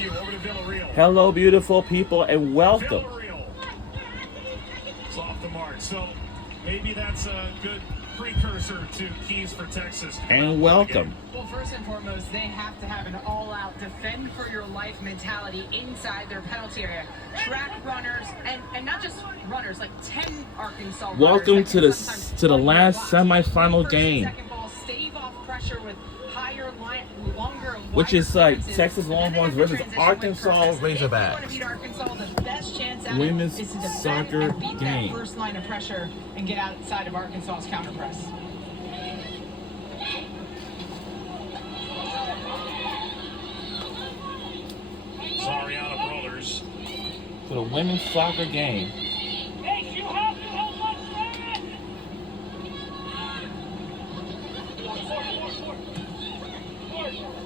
Hello, beautiful people, and welcome. It's off the mark. So maybe that's a good precursor to keys for Texas. And welcome. Well, first and foremost, they have to have an all-out defend for your life mentality inside their penalty area. Track runners and not just runners, like 10 Arkansas runners. Welcome to the last semifinal game, Second ball, stave off pressure with higher line, longer, which is like Texas Longhorns versus transition Arkansas with purpose. If you want to Razorbacks. beat Arkansas, the best chance at Women's it is to defend soccer and beat game. that first line of pressure and get outside of Arkansas's counter press. Zariana Brothers. To the women's soccer game.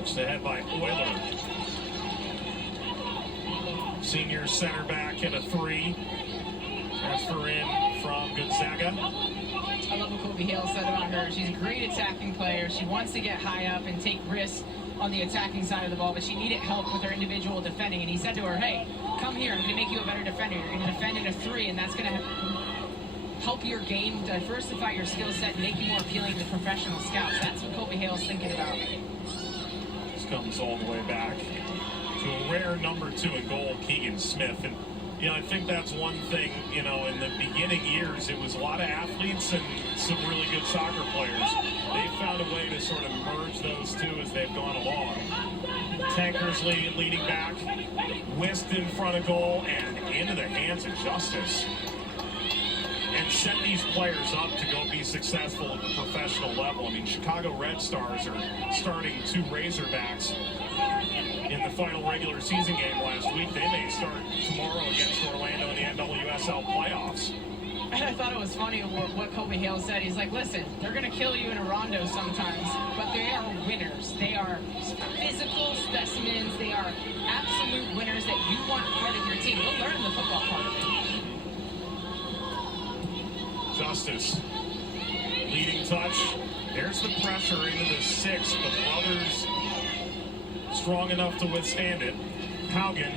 Pushed ahead by Euler. Senior center back in a 3. Transfer in from Gonzaga. I love what Kobe Hale said about her. She's a great attacking player. She wants to get high up and take risks on the attacking side of the ball, but she needed help with her individual defending. And he said to her, hey, come here. I'm going to make you a better defender. You're going to defend in a 3, and that's going to help your game, diversify your skill set, and make you more appealing to professional scouts. That's what Kobe Hale's thinking about. This comes all the way back to a rare number 2 in goal, Keegan Smith. And I think that's one thing, in the beginning years, it was a lot of athletes and some really good soccer players. They've found a way to sort of merge those two as they've gone along. Tankersley leading back, whisked in front of goal and into the hands of Justice. And set these players up to go be successful at the professional level. I mean, Chicago Red Stars are starting 2 Razorbacks in the final regular season game last week. They may start tomorrow against Orlando in the NWSL playoffs. And I thought it was funny what Kobe Hale said. He's like, listen, they're going to kill you in a rondo sometimes, but they are winners. They are physical specimens. They are absolute winners that you want part of your team. You'll learn the football part of it. Justice, leading touch. There's the pressure into the 6, but Brothers strong enough to withstand it. Haugen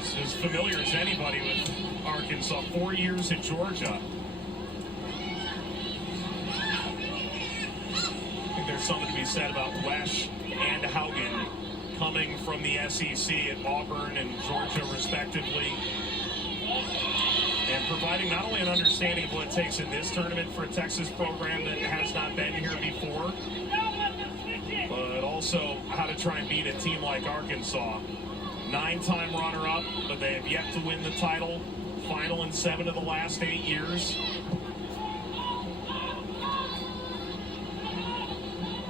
is as familiar as anybody with Arkansas, 4 years at Georgia. I think there's something to be said about Wesh and Haugen coming from the SEC at Auburn and Georgia respectively, and providing not only an understanding of what it takes in this tournament for a Texas program that has not been here before, but also how to try and beat a team like Arkansas. 9-time runner-up, but they have yet to win the title. Final in 7 of the last 8 years.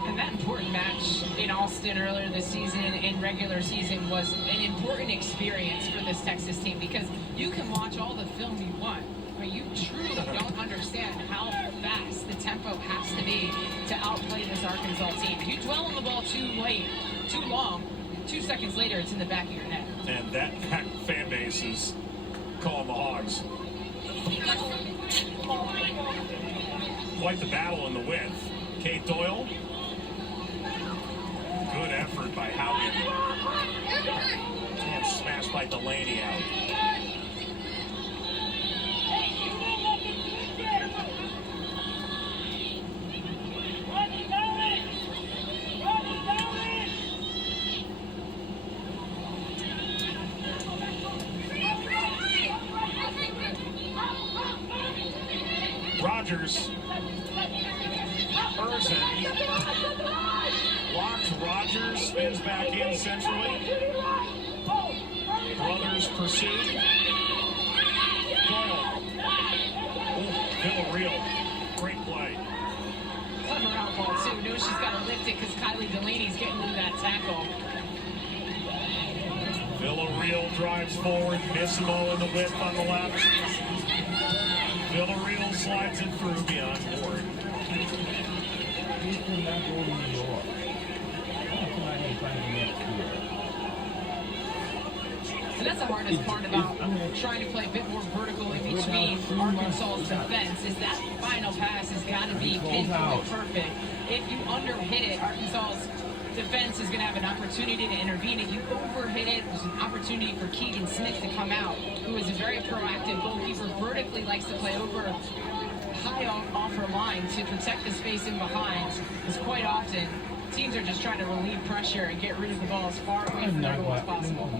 And that important match in Austin earlier this season, in regular season, was an important experience for this Texas team, because you can watch all the film you want, but you truly don't understand how fast the tempo has to be to outplay this Arkansas team. If you dwell on the ball too late, too long, 2 seconds later, it's in the back of your net. And that fan base is calling the Hogs. Quite the battle in the width. Kate Doyle. Good effort by Haugen. And smashed by Delaney out. Rogers. Erzen. Locked Rogers. Spins back in centrally. Brothers pursued. Doyle. Villarreal. Great play. Clever out ball, too. Knows she's got to lift it because Kylie Delaney's getting into that tackle. Villarreal drives forward. Missimo in the width on the left. Villarreal slides it through beyond board. So that's the hardest part about trying to play a bit more vertical in between Arkansas's defense, is that final pass has got to be pinpoint perfect. If you underhit it, Arkansas's defense is going to have an opportunity to intervene. If you overhit it opportunity for Keegan Smith to come out, who is a very proactive goalkeeper, vertically likes to play over high off her line to protect the space in behind, because quite often teams are just trying to relieve pressure and get rid of the ball as far away from their goal as possible.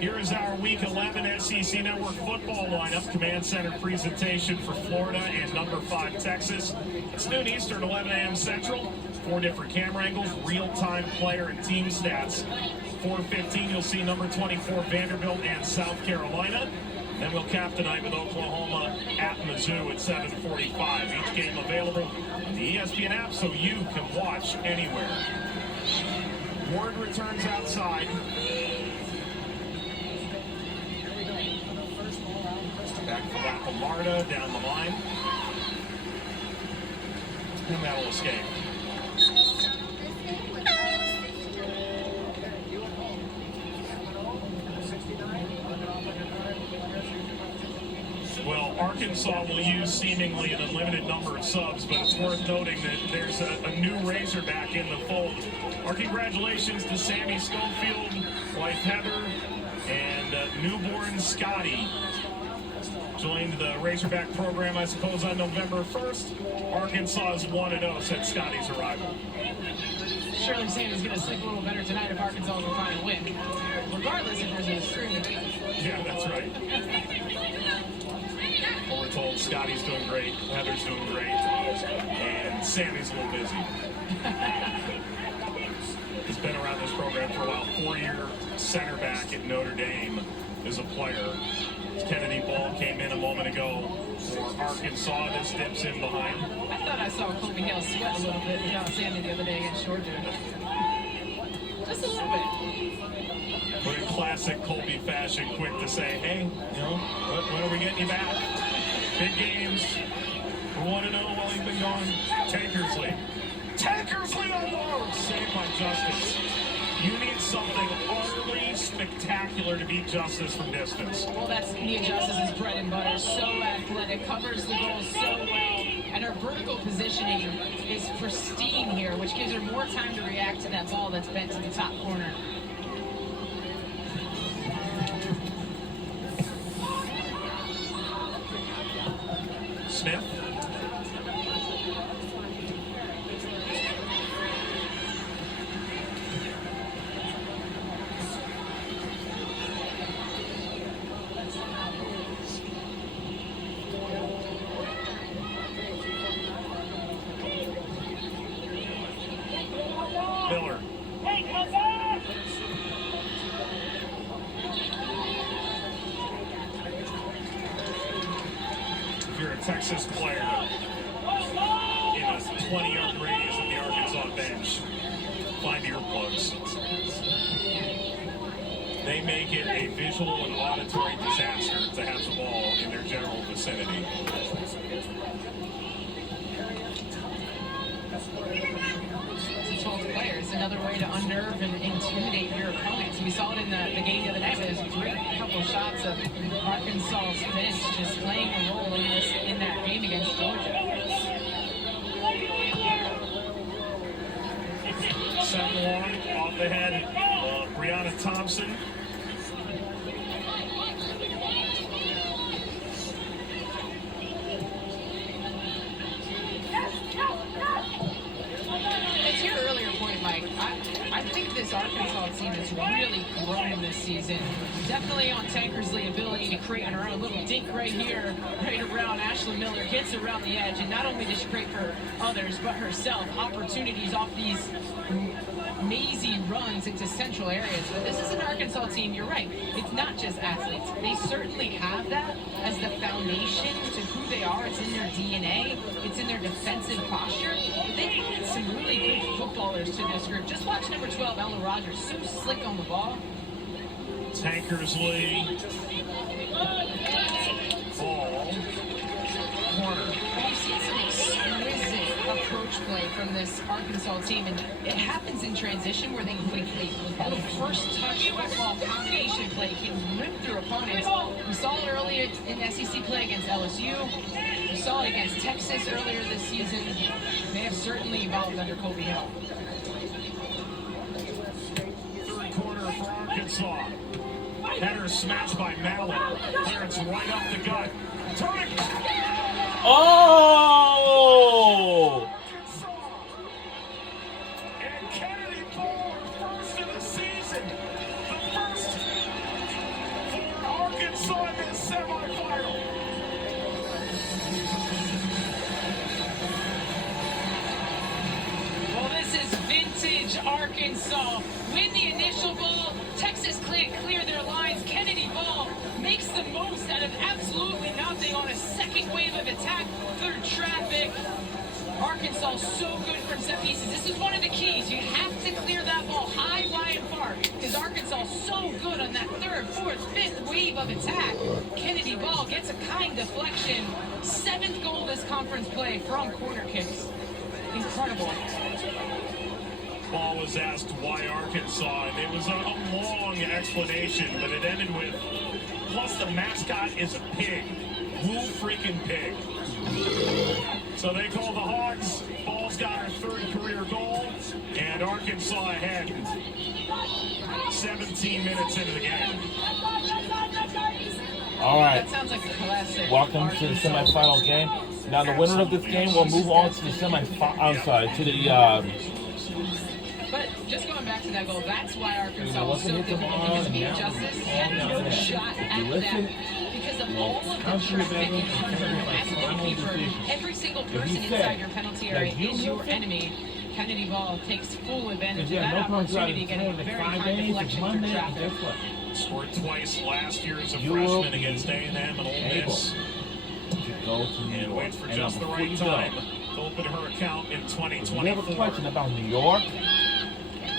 Here is our Week 11 SEC Network football lineup. Command Center presentation for Florida and number 5 Texas. It's noon Eastern, 11 a.m. Central. 4 different camera angles, real-time player and team stats. 4:15, you'll see number 24 Vanderbilt and South Carolina. Then we'll cap tonight with Oklahoma at Mizzou at 7:45. Each game available on the ESPN app so you can watch anywhere. Ward returns outside. Back for Lapamarda down the line. And that'll escape. Well, Arkansas will use seemingly an unlimited number of subs, but it's worth noting that there's a new Razorback in the fold. Our congratulations to Sammy Schofield, wife Heather, and newborn Scotty. Joined the Razorback program, I suppose, on November 1st. Arkansas is 1-0 since Scotty's arrival. Surely Sammy's going to sleep a little better tonight if Arkansas can find a win. Regardless if there's a stream. Yeah, that's right. Well, we're told Scotty's doing great, Heather's doing great, and Sammy's a little busy. He's been around this program for a while. 4-year center back at Notre Dame is a player. Kennedy Ball came in a moment ago for Arkansas. This dips in behind. I thought I saw Colby Hale sweat a little bit without Sammy the other day against Georgia. Just a little bit. But in classic Colby fashion, quick to say, hey, you know, when are we getting you back? Big games. We're 1-0 while he's been gone. Tankersley. Tankersley on board! Saved by Justice. You need something utterly spectacular to beat Justice from distance. Well, that's Nia Justice's bread and butter. So athletic, covers the goal so well, and her vertical positioning is pristine here, which gives her more time to react to that ball that's bent to the top corner. Smith. Miller. If you're a Texas player in a 20-yard radius of the Arkansas bench, find earplugs. They make it a visual and auditory disaster to have the ball in their general vicinity. Players, another way to unnerve and intimidate your opponents. We saw it in the game the other night, but there's a great couple of shots of Arkansas's bench just playing a role in that game against Georgia. Second one off the head of Brianna Thompson. I think this Arkansas team has really grown this season. Definitely on Tankersley's ability to create on her own little dink right here, right around Ashley Miller, gets around the edge, and not only does she create for others, but herself, opportunities off these mazy runs into central areas. But this is an Arkansas team, you're right, it's not just athletes. They certainly have that as the foundation to who they are. It's in their DNA, it's in their defensive posture. But they've added some really good footballers to this group. Just watch number 12, Ella Rogers, so slick on the ball. Tankersley. Ball. Corner. We've seen some exquisite approach play play from this Arkansas team, and it happens in transition where they quickly, a little first touch football combination play can rip through opponents. We saw it earlier in SEC play against LSU. We saw it against Texas earlier this season. They have certainly evolved under Kobe Hill. Third quarter for Arkansas. Header smashed by Mallett. Clearance right up the gut. Turning. Oh! And Kennedy Ball, first of the season. The first for Arkansas in this semifinal. Well, this is vintage Arkansas. Win the initial ball. Texas clear their lines. Kennedy Ball makes the most out of absolutely nothing on a second wave of attack through traffic. Arkansas so good from set pieces. This is one of the keys. You have to clear that ball high, wide, and far because Arkansas so good on that third, fourth, fifth wave of attack. Kennedy Ball gets a kind deflection. 7th goal this conference play from corner kicks. Incredible. Ball was asked why Arkansas, and it was a long explanation, but it ended with, plus the mascot is a pig. Blue freaking pig. So they call the Hogs. Ball's got her 3rd career goal, and Arkansas ahead 17 minutes into the game. All right. That sounds like a classic. Welcome to the semifinal game. Now, the winner of this game will move on to the But just going back to that goal, that's why Arkansas was so difficult because Beat Justice had no shot at that because of all of the traffic in front of her. As a goalkeeper, every single person inside your penalty area is your enemy. Kennedy Ball takes full advantage of that opportunity, getting a very high deflection through traffic. Scored twice last year as a freshman against A&M and Ole Miss. And waits for just the right time to open her account in 2024. We have a question about New York.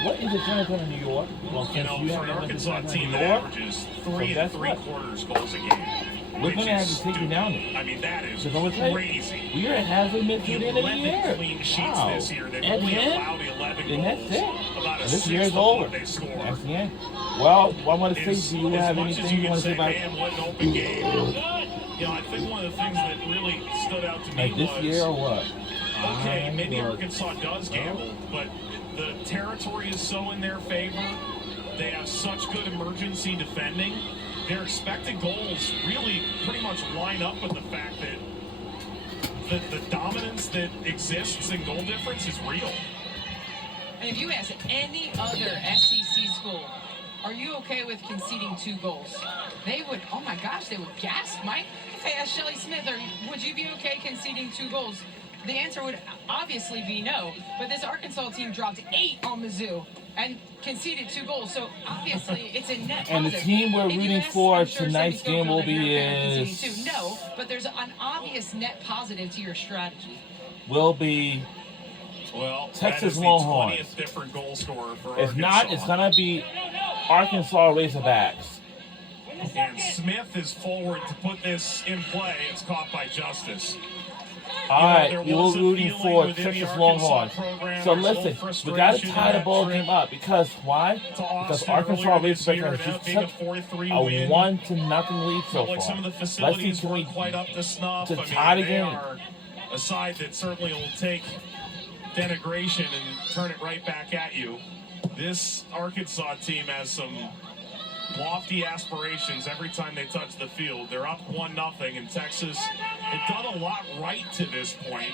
What is the chance on New York? Well, You know, for an Arkansas team that averages 3 3/4 goals a game. We're going to have to take you down there. I mean, that is crazy. We are halfway mid to the end of the year. 11 clean sheets this year. They've only allowed 11 and goals. that's it. About a This sixth year's of over. what they score. That's the end. Well, I want to say, do you have as much as anything you you can want to say say, about man, what an open game. You know, I think one of the things that really stood out to me like this was, year or what? okay, maybe Arkansas does gamble, but the territory is so in their favor. They have such good emergency defending. Their expected goals really pretty much line up with the fact that the dominance that exists in goal difference is real. And if you ask any other SEC school, are you okay with conceding 2 goals? They would, oh my gosh, they would gasp, Mike. If I asked Shelly Smith, would you be okay conceding 2 goals? The answer would obviously be no. But this Arkansas team dropped 8 on Mizzou and conceded 2 goals. So obviously it's a net positive. And the team we're rooting for tonight's game will be is... No, but there's an obvious net positive to your strategy. Will be... Well, Texas Longhorns. Different goal scorer for If not, it's going to be Arkansas Razorbacks. And Smith is forward to put this in play. It's caught by Justice. All right, we're rooting for Texas Longhorns. So listen, we got to tie the ball game up because why? Because Arkansas Razorbacks has just took a 1-0 lead so far. Let's see, can we to tie the game? A side that certainly will take denigration and turn it right back at you. This Arkansas team has some lofty aspirations every time they touch the field. They're up 1-0, and Texas had done a lot right to this point,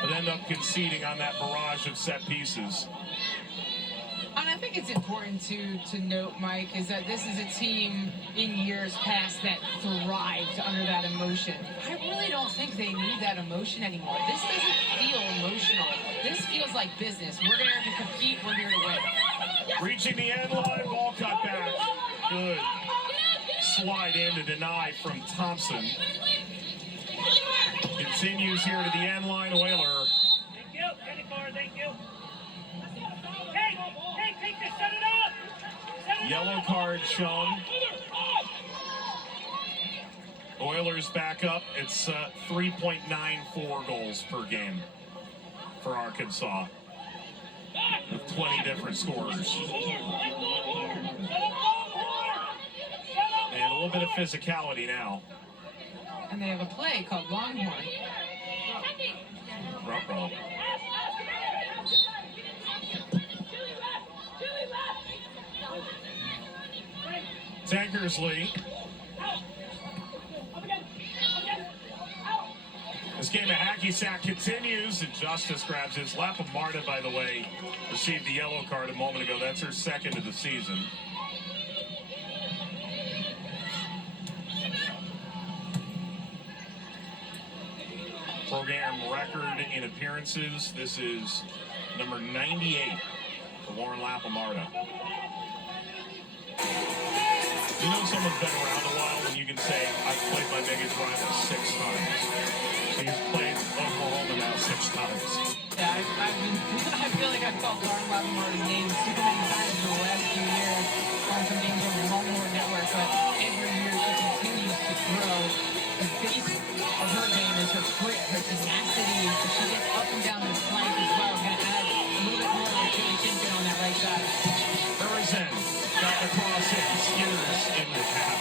but end up conceding on that barrage of set pieces. And I think it's important to note, Mike, is that this is a team in years past that thrived under that emotion. I really don't think they need that emotion anymore. This doesn't feel emotional. This feels like business. We're there to compete. We're here to win. Reaching the end line, ball cut back. Good slide in to deny from Thompson. Continues here to the end line, Euler. Thank you. Thank you. Hey, take this, set it up. Yellow card shown. Oilers back up. It's 3.94 goals per game. for Arkansas with 20 different scorers. And a little bit of physicality now. And they have a play called longhorn. Rumpel. Tankersley. This game of hacky sack continues, and Justice grabs his. Lapamarta, by the way, received the yellow card a moment ago. That's her second of the season. Program record in appearances. This is number 98 for Lauren Lapamarta. You know someone's been around a while when you can say, I've played my biggest rival 6 times. She's played Oklahoma now 6 times. Yeah, I feel like I've called Lauren Lapamarta's name too many times in the last few years on some games on the Longhorn Network, but every year she continues to grow. The base of her game is her grit, her tenacity. She gets up and down the flank as well. Going to add a little bit more of Katie Kinston on that right side. Thurston got the cross in. Skitters in the path.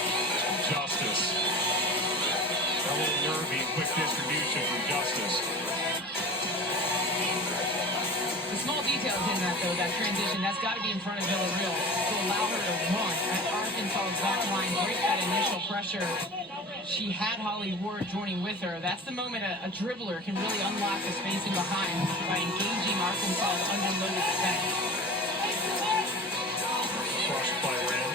Justice. A little nervy, quick distribution from Justice. The small details in that, though, that transition, that's got to be in front of Villarreal to allow her to run at Arkansas's back line, break that initial pressure. She had Holly Ward joining with her. That's the moment a dribbler can really unlock the spacing behind by engaging Arkansas's underloaded defense. Crushed by Ram.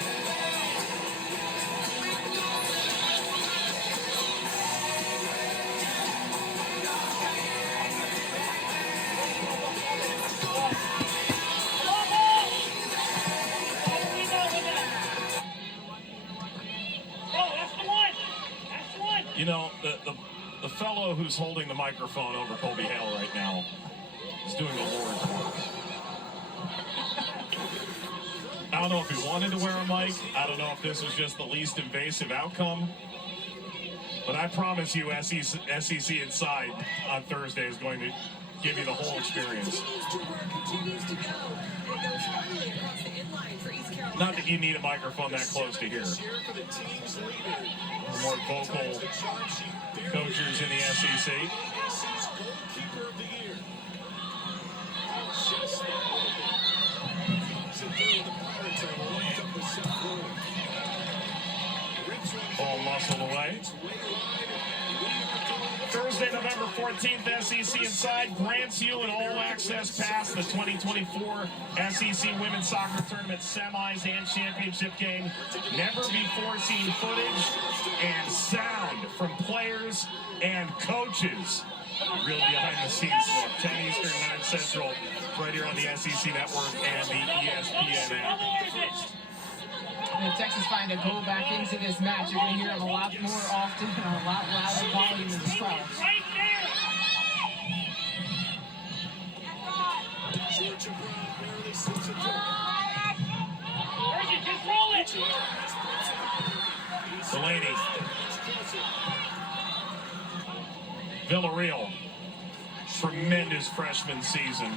You know, the fellow who's holding the microphone over Colby Hale right now is doing a Lord's work. I don't know if he wanted to wear a mic. I don't know if this was just the least invasive outcome. But I promise you, SEC Inside on Thursday is going to give you the whole experience. Not that you need a microphone that close to hear. More vocal coaches in the SEC. Ball muscled away. Thursday, November 14th, SEC Inside grants you an all-access pass to the 2024 SEC Women's Soccer Tournament semis and championship game. Never before seen footage and sound from players and coaches. Real behind the scenes look. 10 Eastern, 9 Central, right here on the SEC Network and the ESPN app. And if Texas find a goal back into this match, you're going to hear them a lot more often and a lot louder volume as well. Right there. Where's it? Just roll it. Delaney. Villarreal. Tremendous freshman season.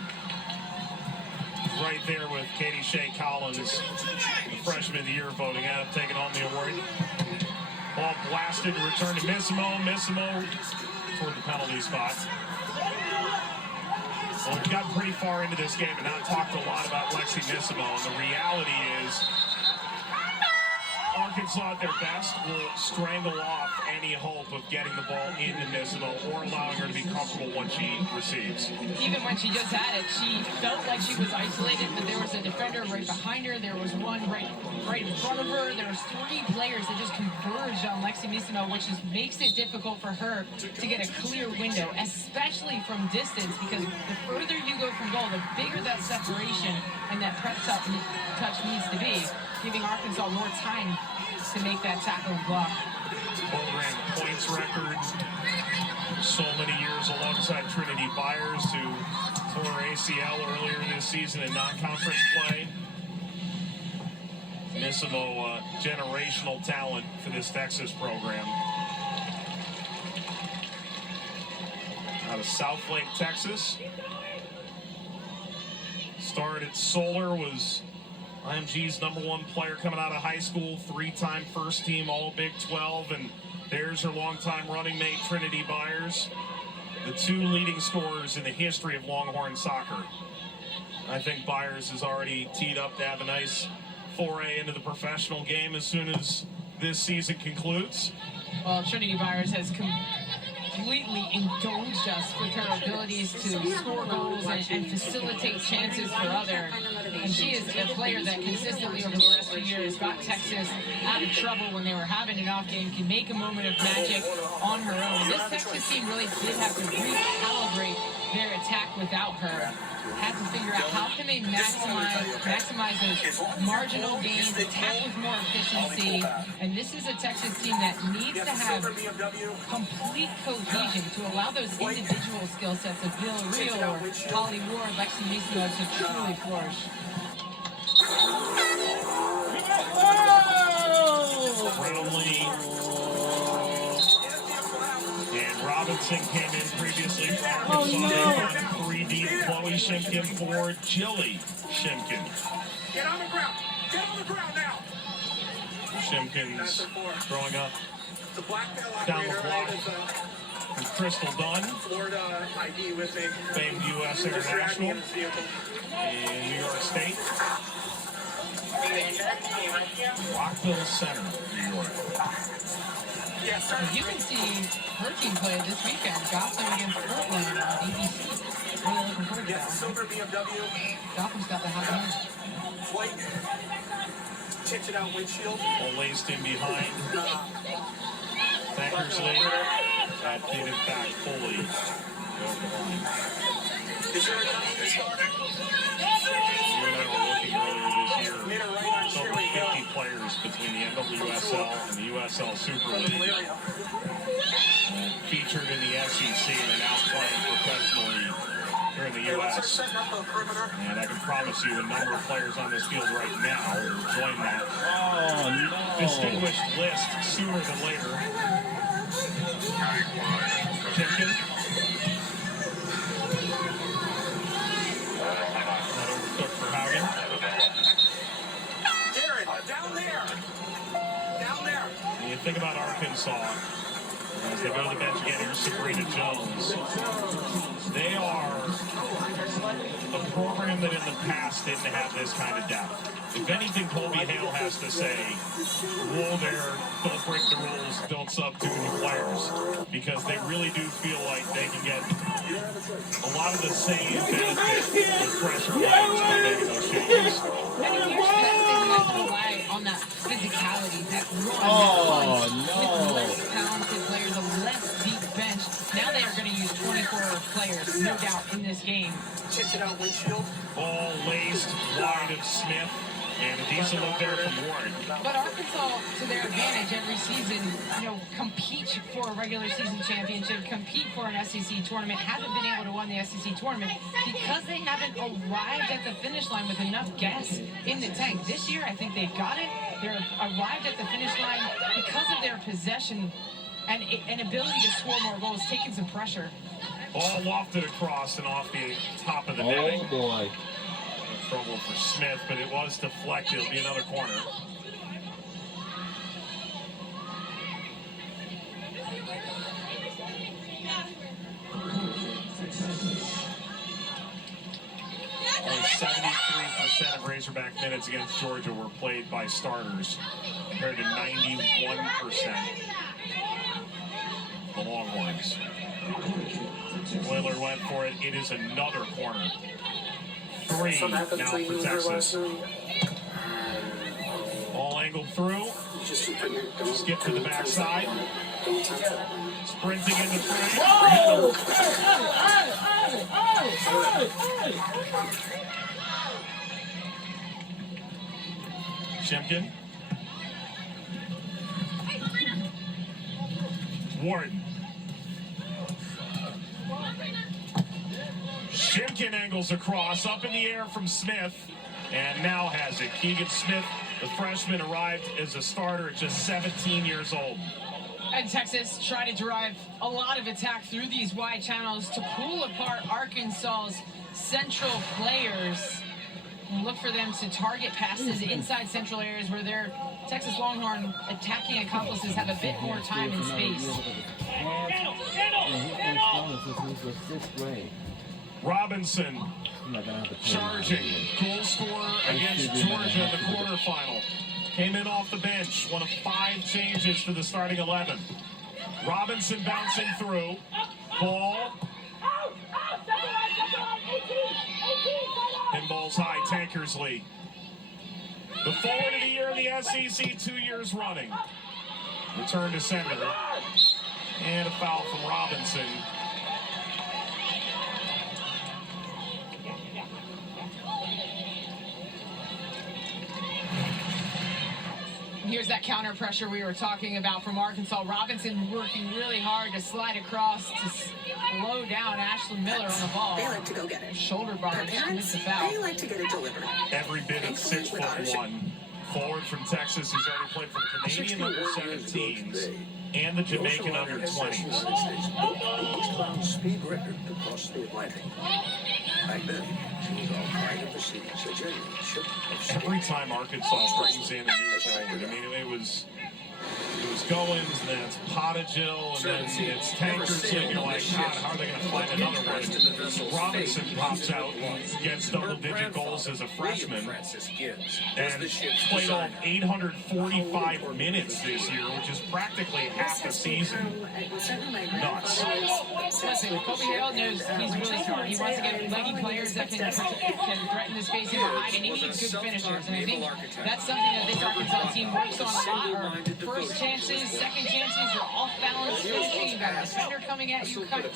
Right there with Katie Shea Collins, the freshman of the year voting out, taking home the award. Ball blasted, returned to Missimo. Missimo toward the penalty spot. Well, we've gotten pretty far into this game and not talked a lot about Lexi Missimo, and the reality is Arkansas at their best will strangle off any hope of getting the ball into Missimo or allowing her to be comfortable once she receives. Even when she just had it, she felt like she was isolated, but there was a defender right behind her. There was one right in front of her. There was 3 players that just converged on Lexi Missimo, which just makes it difficult for her to get a clear window, especially from distance, because the further you go from goal, the bigger that separation and that prep touch needs to be, giving Arkansas more time to make that tackle and block. Program points record. So many years alongside Trinity Byers, who tore her ACL earlier this season in non-conference play. Missimo, generational talent for this Texas program. Out of Southlake, Texas. Started Solar, was IMG's #1 player coming out of high school, 3-time first team All Big 12, and there's her longtime running mate, Trinity Byers, the 2 leading scorers in the history of Longhorn soccer. I think Byers is already teed up to have a nice foray into the professional game as soon as this season concludes. Well, Trinity Byers has completely indulged us with her abilities to score goals and facilitate chances for others. And she is a player that consistently over the last few years got Texas out of trouble when they were having an off game, can make a moment of magic on her own. This Texas team really did have to recalibrate their attack without her. Had to figure out how can they maximize those marginal gains, attack with more efficiency. And this is a Texas team that needs to have complete cohesion to allow those individual skill sets of Bill Reel or Holly Ward, Lexi Mismo to truly flourish. Brownlee and Robinson came in previously from Arkansas. 3 deep, Chloe Shimkin for Jilly Shimkin. Get on the ground. Get on the ground now. Shimkin's growing up The black belt down the operator block is with Crystal Dunn, Florida ID with me. famed U.S. international in New York State. Rockville Center, New York. Yes, sir. You can see her team play this weekend. Gotham against Portland on ABC. Really looking forward to that. Yes, silver BMW. Gotham's got the hot hand. White. Tinted out windshield. All laced in behind. Thackersley. That did in fact fully go over the line. Is there a gun in this car? You and I were looking earlier this year. Made a right on It's over Shirley 50 players between the NWSL and the USL Super League. Featured in the SEC and are now playing professionally here in the Hey, let's U.S. start setting up the perimeter. And I can promise you a number of players on this field right now will join that Oh, no. distinguished list sooner than later. Shimkin. That overtook for Haugen. Darren, down there. Down there. When you think about Arkansas, as they go to the bench again, here's Sabrina Jones. They are a program that in the past didn't have this kind of depth. If anything, Colby Hale has to say, whoa there, don't break the rules, don't sub too many players. Because they really do feel like they can get a lot of the same benefit with fresher legs by making those changes. And in years past, they like to rely on that physicality, that run, Oh, that punch, no. with less talented players, a less deep bench. Now they are going to use 24 players, no doubt, in this game. Tinted out windshield. Ball laced wide of Smith, and a decent look there from Ward. But Arkansas, to their advantage every season, compete for a regular season championship, compete for an SEC tournament, haven't been able to win the SEC tournament because they haven't arrived at the finish line with enough gas in the tank. This year, I think they've got it. They're arrived at the finish line because of their possession and ability to score more goals, taking some pressure. Ball lofted across and off the top of the netting. Oh, boy. Trouble for Smith, but it was deflected. It'll be another corner. Only 73% of Razorback minutes against Georgia were played by starters, compared to 91% the Longhorns. Whaler went for it. It is another corner. 3 now for Texas. All angled through. Skip to the backside. Sprinting into frame. Oh! Shimkin. Warden. Shimkin angles across, up in the air from Smith, and now has it. Keegan Smith, the freshman, arrived as a starter at just 17 years old. And Texas tried to drive a lot of attack through these wide channels to pull apart Arkansas's central players. look for them to target passes inside central areas where their Texas Longhorn attacking accomplices have a bit more time and space. Robinson charging. Goal scorer against Georgia in the quarterfinal. Came in off the bench. One of 5 changes for the starting 11. Robinson bouncing through. Ball. Pinballs high, Tankersley. The forward of the year in the SEC 2 years running. Return to center. And a foul from Robinson. Here's that counter pressure we were talking about from Arkansas. Robinson working really hard to slide across to slow down Ashlyn Miller on the ball. They like to go get it. Shoulder bar. Their parents, The foul. they like to get it delivered. Every bit of 6'1". Forward from Texas, who's already played for the Canadian under-17s and the Jamaican under-20s. Speed record to cross the Atlantic. Back then, she was all pride of the seas, a genuine ship of Every time Arkansas brings in a new forward, I mean, it was Goins, and then it's Pottigill, and then it's Tankersley, and you're like, God, how are they going to find another one? Robinson pops out, gets double-digit goals as a freshman, and played all 845 minutes this year, which is practically half a season. Nuts. Listen, Kobe Hale knows he's really smart. He wants to get leggy players that can threaten the space behind, and he needs good finishers. And I think that's something that this Arkansas team works on a lot. Are first chances, second chances, you're off-balance finishing. You got a defender coming at you, type of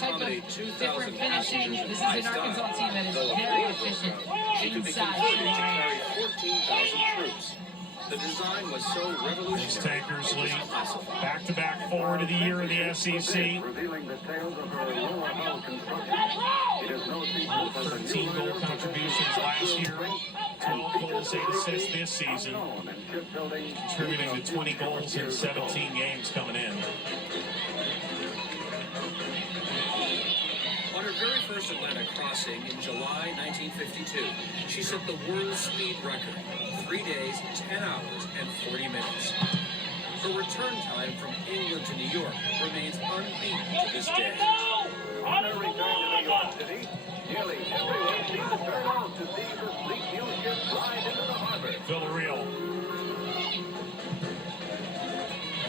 different finishing. This is an Arkansas team that is very efficient inside the line. 14,000 troops. The design was so revolutionary. Tankersley, back-to-back forward of the year in the SEC. Revealing the tales of her lower hull construction. It is no secret that the 13 goal contributions last year, 12 goals, 8 assists this season, contributing to 20 goals in 17 games coming in. On her very first Atlantic crossing in July 1952, she set the world speed record, 3 days, 10 hours, and 40 minutes. Her return time from England to New York remains unbeaten to this day. On her return to New York City, nearly everyone seemed to turn out to see the fleet new ship ride into the harbor. Villarreal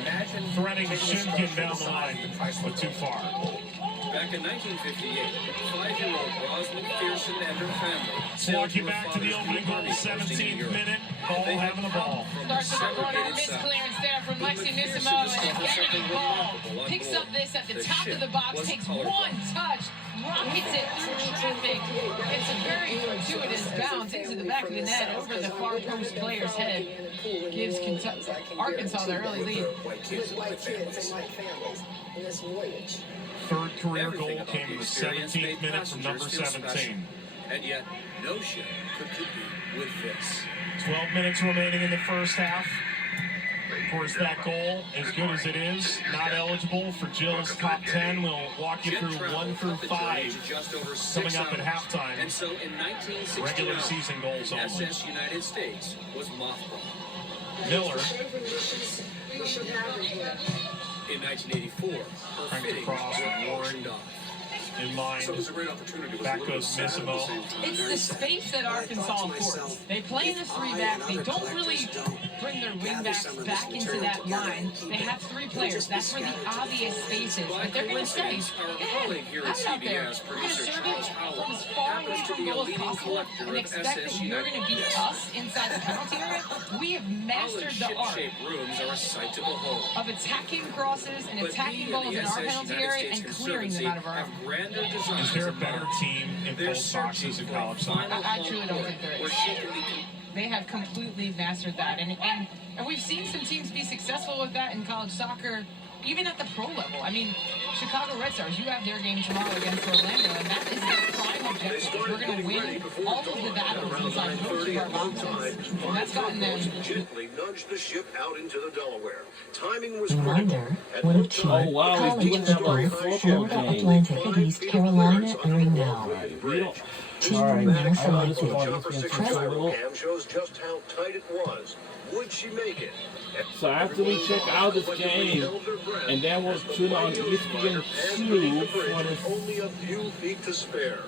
Imagine threading Shimkin down the line, but too far. back in 1958, 5-year-old Rosamund Pearson and her family Walk you back to the opening goal, 17th minute. Ball having the ball. Starts at the corner, misclearance there from Lexi Nissimo, and then Kennedy Ball picks up this at the top of the box, takes one touch, rockets it through traffic. It's a very fortuitous bounce into the back of the net over the far post player's head. Gives Arkansas the early lead. With white kids and white families in this voyage. Third career goal came in the 17th minute from number 17. And yet, no ship could compete with this. 12 minutes remaining in the first half. Of course, that goal, as good as it is, not eligible for Jill's top 10. We'll walk you through 1 through 5 coming up at halftime. And so in 1969, Regular season goals only. SS United States was mothballed. Miller In 1984, her trying to fittings cross were with Ward auctioned off. in mind. So it was a great opportunity. Back goes Missimo. It's the space that Arkansas affords. They play in a 3-back. They don't really bring their wingbacks back into that line. They have 3 players. That's where the obvious space is. But they're going to say, yeah, I'm out there. We're going to serve it from as far away from goal as possible and expect that you're going to beat us inside the penalty area. We have mastered the art Ship-shaped rooms are a sight to behold. of attacking crosses and attacking balls in our penalty area and clearing them out of our own. Is there a better team in both boxes in college soccer? I truly don't think there is. They have completely mastered that, and we've seen some teams be successful with that in college soccer, even at the pro level. I mean, Chicago Red Stars, you have their game tomorrow against Orlando, and that is their prime objective. We're going to win all of the battles inside both of our boxes, and that's gotten them. Gently nudged the ship out into the Delaware. Timing was Reminder, 1 of 2 Oh, wow, we college do have football, our football Florida game. Atlantic and East Carolina airing now. We don't. This All right, dramatic I know this shot was on on Jumper ESPN 6 Central a spiral little. cam shows just how tight it was. Would she make it? So after we check out this game, and then we'll tune on ESPN 2 for this. Only a few feet to spare.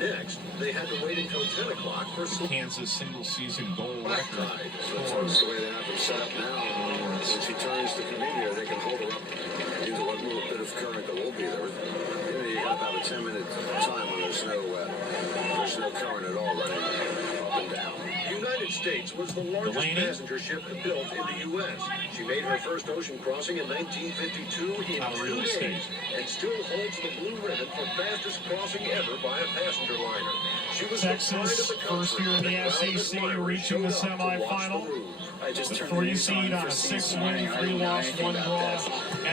Next, they had to wait until 10 o'clock for The Kansas single-season goal black record. tide. That's the way they have them set up now. When she turns to come in here, they can hold her up due to what little bit of current that will be there. You have about a 10-minute time when there's no current at all running up and down. United States was the largest Delaney? passenger ship built in the U.S. She made her first ocean crossing in 1952 in Not a 2 real days estate. and still holds the blue ribbon for fastest crossing ever by a passenger liner. She was Texas, the pride of the first country, year in the and a crowd of SEC, admirers reaching the showed up to watch semifinal. the move. The 3 seed on a 6-win, 3-loss, 1 draw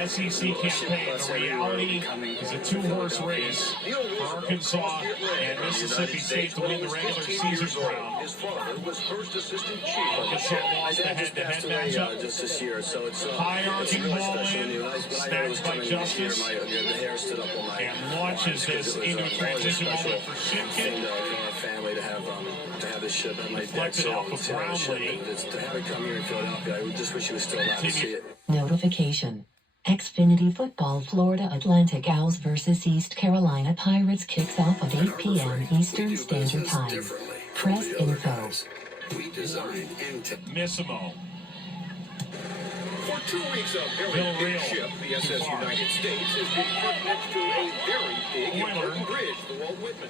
SEC campaign. The reality is a 2-horse race for Arkansas and Mississippi State to win the regular season crown. His father was first assistant chief. Arkansas lost the head-to-head matchup. Just this year, so it's High arcing really ball special in, when I snagged by Justice, the hair stood up on my and launches this into a transition moment for Shimkin. our family to have this ship at my Reflected off of Brownlee. to have it come here in Philadelphia. I just wish he was still alive to see it. Notification. Xfinity Football Florida Atlantic Owls versus East Carolina Pirates kicks off at 8 p.m. Eastern Standard Time. Press info. We design and Missimo. For 2 weeks, a Bill very Reel. big ship, the Too SS far. United States, has been parked next to a very big Oiler. important bridge, the Walt Whitman.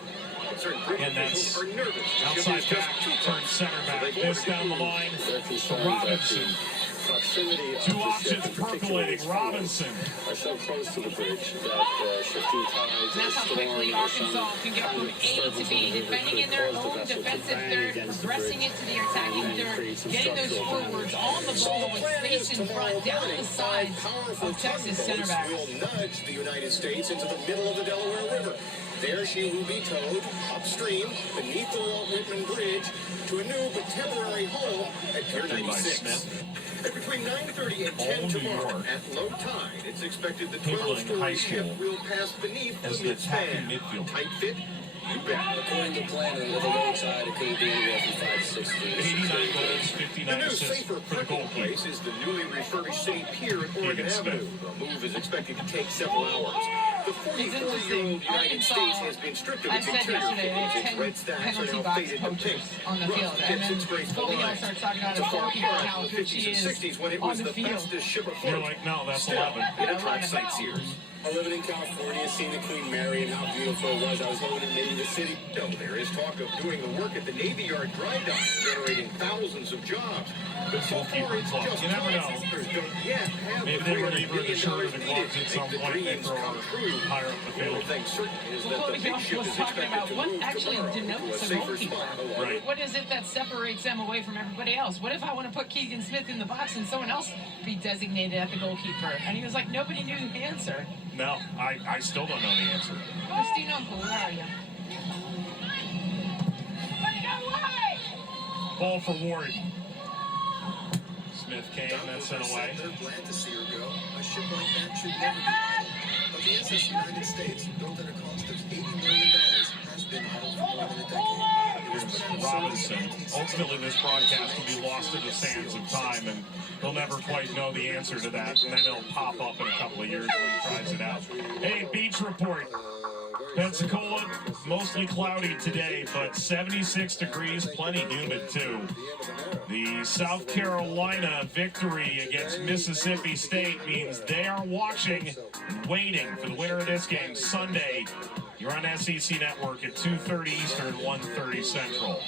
Certain bridge And that's officials are nervous. The ship outside is just back, too turn close. center back. They've This ordered down the line They're to concerned Robinson. that the proximity of 2 the options ship, particularly percolating. its Robinson. are so close to the bridge that shifting tides That's how quickly Arkansas can get from A to B, defending in their own defensive third, progressing into the attacking third, getting those forwards on the ball with space in front, down the sides of Texas center backs. will nudge the United States into the middle of the Delaware River. There she will be towed upstream beneath the Walt Whitman Bridge to a new but temporary home at Pier Captained by 96. Smith. And between 9:30 and 10 All New tomorrow, York. at low tide, it's expected the Pivoting high 12-story ship school will pass beneath as the an attacking midspan. midfielder. Tight fit? You bet. According to plan, with a low tide, it could be anywhere from 5 to 6 feet. 89 goals, The 59 new assists safer for the parking goalkeeper. place is the newly refurbished city pier at Oregon Keegan Smith. Avenue. The move is expected to take several hours. The 44-year-old United Arkansas, States has been stripped of I its said interior yesterday, they have fittings. 10 Red stacks are penalty now box faded to poachers pink. on the Rough field. And tips then its graceful Colby Hill lines. starts talking about It's a his far goalkeeper cry and how from the good she 50s and is 60s when it on was the the field. fastest ship You're afloat. like, no, that's Still, 11. it attracts NFL. sightseers. I lived in California, seeing the Queen Mary and how beautiful it was. I was hoping to maybe the city. No, there is talk of doing the work at the Navy Yard dry dock, generating thousands of jobs. But so far, it's Well, just you never know. owners don't yet have Maybe the they $300 relieve her of the million shirt of the needed gloves to at make some the point. They dreams throw come her true. higher up the The field. only thing certain is Well, that the Colby big Hill ship was is talking expected about to what move actually tomorrow to a denotes a safer goalkeeper. spot. Right. What is it that separates them away from everybody else? What if I want to put Keegan Smith in the box and someone else be designated at the goalkeeper? And he was like, nobody knew the answer. No, I still don't know the answer. Christine Uncle, where are you? Ball for Ward. Smith came, that's sent away. They're glad to see her go. A ship like that should never be idle. But the SS United States, built at a cost of $80 million, has been idle for more than a decade. It was put out of service in Robinson. 1960. Ultimately, this broadcast will be lost in the sands of time, and he'll never quite know the answer to that, and then it'll pop up in a couple of years when he tries it out. Hey, beach report. Pensacola, mostly cloudy today, but 76 degrees, plenty humid too. The South Carolina victory against Mississippi State means they are watching and waiting for the winner of this game Sunday. You're on SEC Network at 2:30 Eastern, 1:30 Central.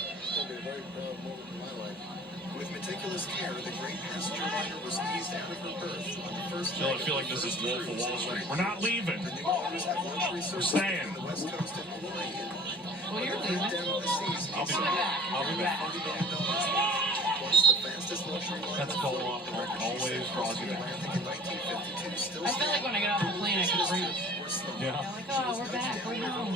With meticulous care, the great passenger liner was eased out of her berth on the first Still, I night feel like of this the is first Wolf of cruise Wall in Street. spring. We're not leaving. The new owners have luxury service staying. from the West Coast and Hawaii in mind. Well, you're Right leaving. down the seas, I'll be it's back. I'll be back. $40 million plus the fastest luxury liner That's Cole. afloat. The record she Always set Roger across the back. Atlantic in 1952 still I felt like when I got off the plane, I could breathe. Yeah. Like, oh, we're back, we're home.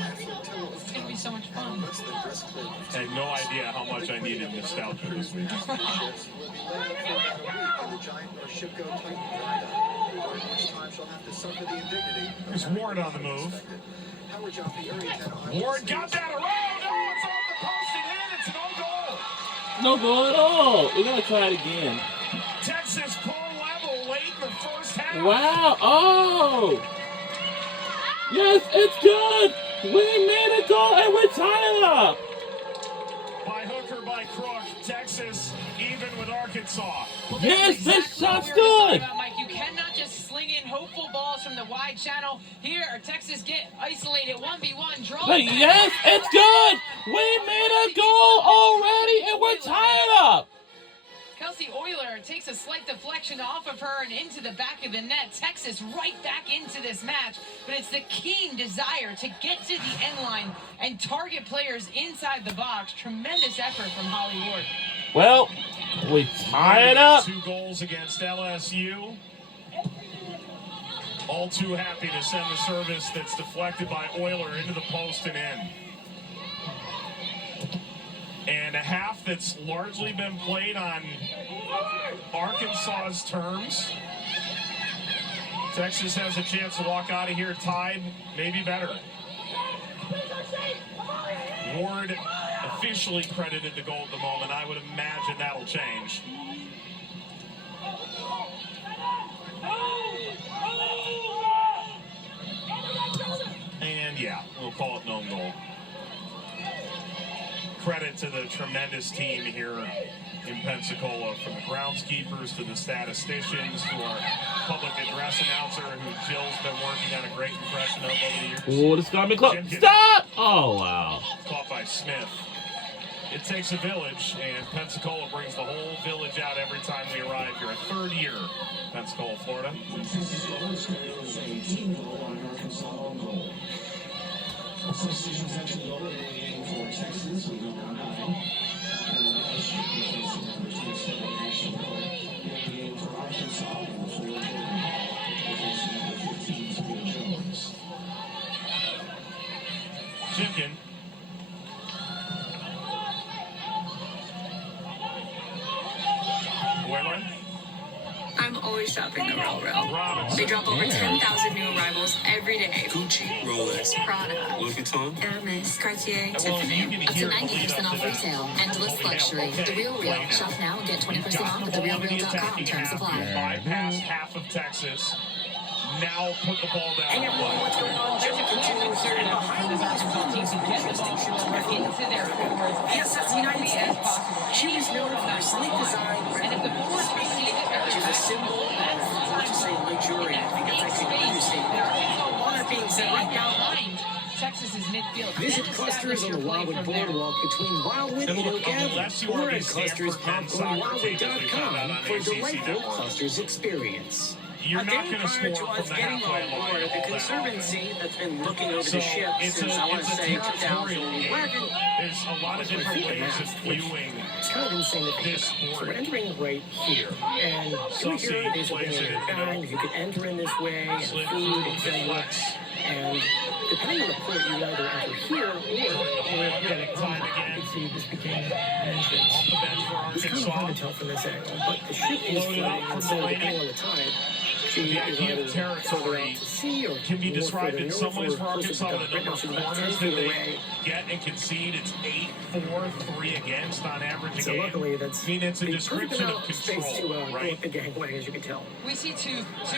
It's going to be so much fun. I had no idea how much I needed nostalgia this week. There's Ward on the move. Ward got that around. Oh, it's No goal at all. We're going to try it again. Texas pull level late in the first half. Wow. Oh. Yes, it's good. We made a goal and we're tied up. By hook or by crook, Texas even with Arkansas. Yes, this shot's what we were just talking good. about, Mike. You cannot just sling in hopeful balls from the wide channel. Here, Texas get isolated 1v1 draw. But yes, it's good. We made a goal already and we're tied up. Kelsey Euler takes a slight deflection off of her and into the back of the net. Texas right back into this match, but it's the keen desire to get to the end line and target players inside the box. Tremendous effort from Holly Ward. Well, we tie it up. 2 goals against LSU. All too happy to send the service that's deflected by Euler into the post and in. And a half that's largely been played on Arkansas's terms. Texas has a chance to walk out of here tied, maybe better. Ward officially credited the goal at the moment. I would imagine that'll change. And yeah, we'll call it known goal. Credit to the tremendous team here in Pensacola, from the groundskeepers to the statisticians to our public address announcer, who Jill's been working on a great impression of over the years. Oh, this got me close. Stop! Oh, wow. Caught by Smith. It takes a village, and Pensacola brings the whole village out every time we arrive here. A 3rd year, Pensacola, Florida. Substitutions actually over the game for Texas. We go down 9. And the game for Arkansas in the 4th quarter. 15 Jones. Chimkin. Wayland. I'm always shopping the Real. They drop over 10,000 new arrivals every day. Gucci, Rolex, Prada, Louis Vuitton, Hermes, Cartier, Well, Tiffany. you can Up to hear 90% off retail. Endless luxury. The Real Real. Shop now and get 20% off at therealreal.com. Terms apply. Bypass half of Texas. Now put the ball down. There's a clear concerted effort from this Arkansas team to get the ball forward into their forwards as quickly as possible. She was known for her sleek design. And if the forwards receive it, Which is a symbol that's the time of, say, luxurious. I think it's actually understated. All that being said, right now, behind Texas's midfield. visit Then clusters on the establish your Wildwood play from there. Boardwalk between Wildwood and Oak Avenue. Unless you Or are a at clusters Stanford men's on soccer team, as we found out wildwood.com on for a ACC delightful Network. clusters experience. You're not going to score from the halfway line. The all that Conservancy that's been looking over So the ship it's since, I want to a say, territorial game. 2011. There's a lot of different ways of viewing It's kind of insane to think this about. So we're sport. entering right here. And Some through here, see these are plays being it in the banned. middle. You could enter in this way, and Slip food, through, etc. deflects. And depending on the port, you either enter here or you're going to come Time again. You see, this became an entrance. Off the bench for It's kind of hard to Arkansas. tell from this angle, but the ship is Loaded up floating, from and so the depending lane. on the tide, she The is idea of either further territory out to sea or can be more described further in north some ways or for closer to Arkansas dock. with the Right number now, of she's about 10 corners that feet they away. get and concede. It's 8-4, 3 against on average a So game. luckily, that's I mean, it's a the description perfect of amount of space to control, go up right? the gangway, as you can tell. We see two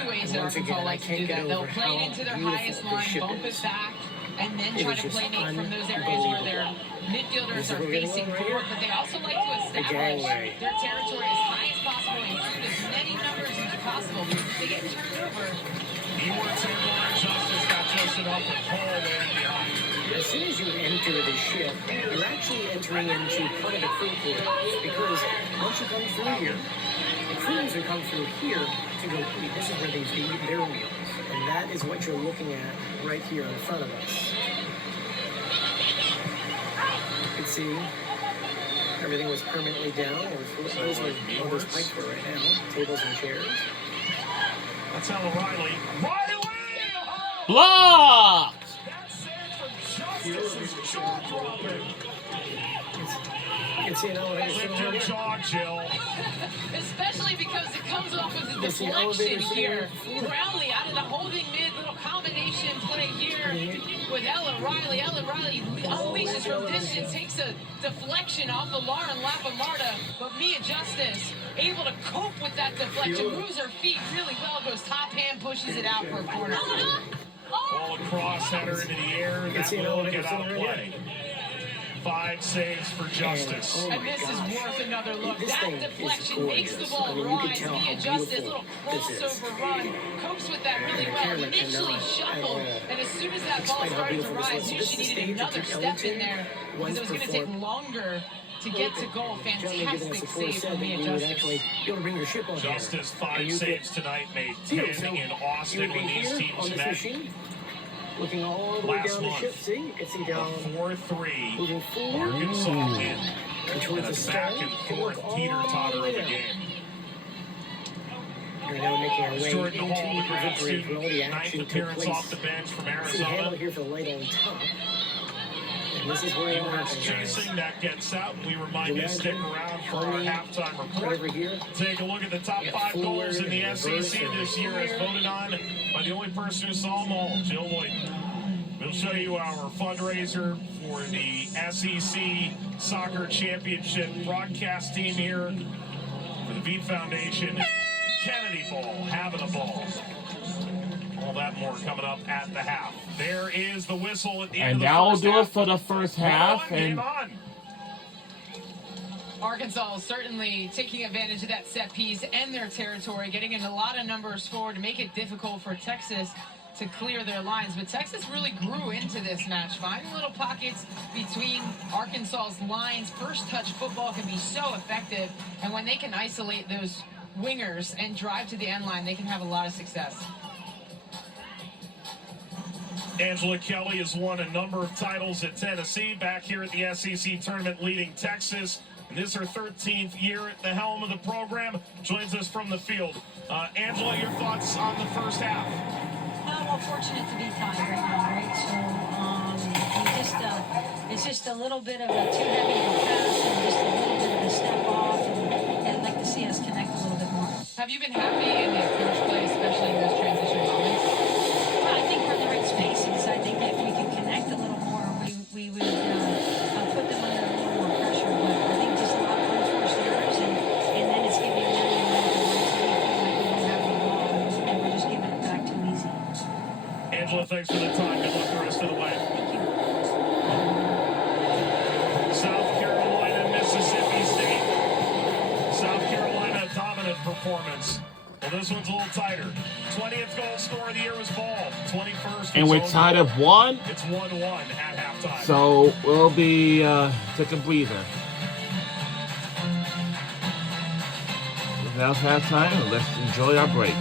ways And that once Arkansas again, likes I to do can't that. get They'll over play it how into their beautiful highest this line, ship bump is. it back, and then It try is to just playmate from those areas where their midfielders are facing forward. But they also like to establish gangway. their territory as high as possible and include as many numbers as possible. Because if they get turned over, Ewart's in the line. Justice got just enough for Cole waiting behind. As soon as you enter the ship, you're actually entering into part of the crew quarters, because once you come through here, the crews who come through here to go eat. This is where they eat their meals, and that is what you're looking at right here in front of us. You can see everything was permanently down. Those are all those pipes for right now, tables and chairs. That's Ella Riley. Riley! Blocked! That's it for Justice's jaw dropping. You can see an elevator Lift sitting your over there. jaw, Jill. especially because it comes off with the Yes, the deflection elevator's sitting here. on the floor. Brownlee out of the holding mid, little combination play here. with Ella Riley. Ella Riley unleashes from distance, takes a deflection off of Lauren Lapamarta, but Mia Justice able to cope with that deflection, moves her feet really well, goes top hand, pushes it out for a corner. Ball across, header into the air, that will get out of play. 5 saves for Justice. And this is worth another look. That deflection makes the ball rise. Mia Justice, little crossover run, copes with that really well. Initially shuffled, and as soon as that ball started to rise, knew she needed another step in there because it was going to take longer to get to goal. Fantastic save from Mia Justice. Justice 5 saves tonight, made 10 in Austin when these teams met. Looking all the way down the ship, see? It's down 4-3. moving forward. Arkansas win. And towards And the a back stone. and forth teeter-totter of the game. We're now making our way Jordan into Hall, the grad the break student, where all the 9th action took appearance place. off the bench from See the Arizona. handle here for the light on top. And this is where it Viewers happens, guys. chasing, that gets out. We remind you to stick around for our halftime Right report. over here. Take a look at the top 5 goals in the SEC this year as voted on by the only person who saw them all, Jill Lloyd. We'll show you our fundraiser for the SEC Soccer Championship broadcast team here for the Beat Foundation. Kennedy Ball, having a ball. All that more coming up at the half. There is the whistle at the end And of the that will first do it half. for the first half. Game And on. Arkansas certainly taking advantage of that set piece and their territory, getting in a lot of numbers forward to make it difficult for Texas to clear their lines. But Texas really grew into this match, finding little pockets between Arkansas's lines. First touch football can be so effective, and when they can isolate those wingers and drive to the end line, they can have a lot of success. Angela Kelly has won a number of titles at Tennessee, back here at the SEC tournament leading Texas. And this is her 13th year at the helm of the program. Joins us from the field. Angela, your thoughts on the first half? Well, fortunate to be tied right now, right? So we just, it's just a little bit of a too heavy of a pass and just a little bit of a step off, and I'd like to see us connect a little bit more. Have you been happy in the approach play, especially in those transition moments? Well, I think we're in the right spaces. I think if we can connect a little more, we would put them under a little more pressure. But I think just a lot of unforced errors, and then it's giving them the momentum right, so we feel like we don't have the ball, and we're just giving it back too easy. Angela, thanks for the time. Good luck the rest of the way. Thank you. South Carolina, Mississippi State. South Carolina, dominant performance. Well, this one's a little tighter. 20th goal scorer of the year was Ball. 21st. and we're tied at 1. It's 1-1 at halftime. So we'll be take a breather. That's halftime. Let's enjoy our break.